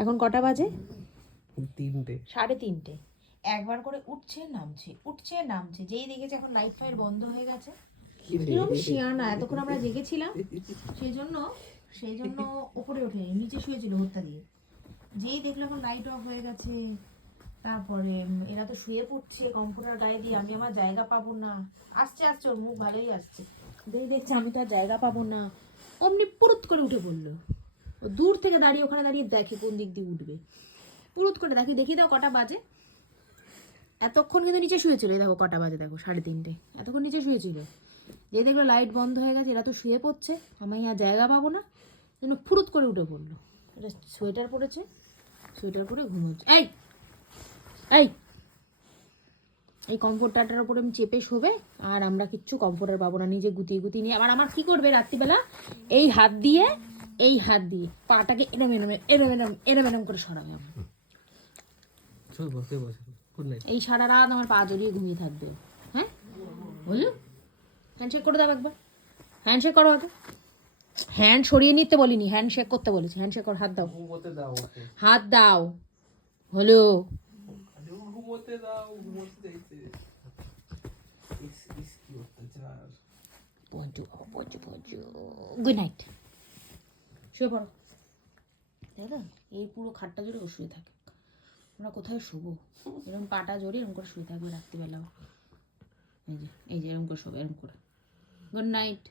এখন কটা বাজে? 3টে, 3:30। একবার করে উঠছে নামছে, যেই দেখেছে এখন লাইট ফাইট বন্ধ হয়ে গেছে। কিরকম শিয়ানা, এতক্ষণ আমরা জেগেছিলাম, সেই জন্য ওপরে ওঠেনি, নিচে শুয়েছিল হত্যা দিয়ে। যেই দেখলো এখন লাইট অফ হয়ে গেছে, তারপরে এরা তো শুয়ে পড়ছে কম্পিউটার গায়ে দিয়ে, আমি আমার জায়গা পাবো না। আসছে ওর মুখ ভালোই আসছে, যেই দেখছে আমি তো আর জায়গা পাবো না, অমনি পুরুত করে উঠে পড়লো। ও দূর থেকে দাঁড়িয়ে ওখানে দাঁড়িয়ে দেখে কোন দিক দিয়ে উঠবে, পুরুত করে দেখি দাও কটা বাজে। এতক্ষণ কিন্তু নিচে শুয়েছিল, দেখো কটা বাজে, দেখো 3:30। এতক্ষণ নিচে শুয়েছিল, যে দেখলো লাইট বন্ধ হয়ে গেছে, এরা তো শুয়ে পড়ছে, আমি আর জায়গা পাবো না, যেন ফুরুত করে উঠে পড়লো। এটা সোয়েটার পরেছে, সোয়েটার পরে ঘুমোচ্ছে। এই কমফোর্টারটার উপরে আমি চেপে শোবে, আর আমরা কিচ্ছু কমফোর্টার পাবো না, নিজে গুতিয়ে নিয়ে। আবার আমার কি করবে রাত্রিবেলা, এই হাত দিয়ে পাটাকে এরম করে সরাবে আমার। এই সারা রাত আমার পা জড়িয়ে ঘুমিয়ে থাকবে। হ্যাঁ বললো, হ্যান্ডশেক করে দাও একবার, হ্যান্ডশেক করো আগে। হ্যান্ড সরিয়ে নিতে বলিনি, হ্যান্ডশেক করতে বলেছি। হ্যান্ডশেক করো, হাত দাও হলো। গুড নাইট, শুয়ে পড়ো। দেখো এই পুরো খাটটা জুড়ে ও শুয়ে থাকে, আমরা কোথায় শোবো? এরকম পাটা জড়িয়ে এরকম করে শুয়ে থাকবে রাত্রিবেলা। এই যে এরকম করে শোবে, এরকম করে। Good night.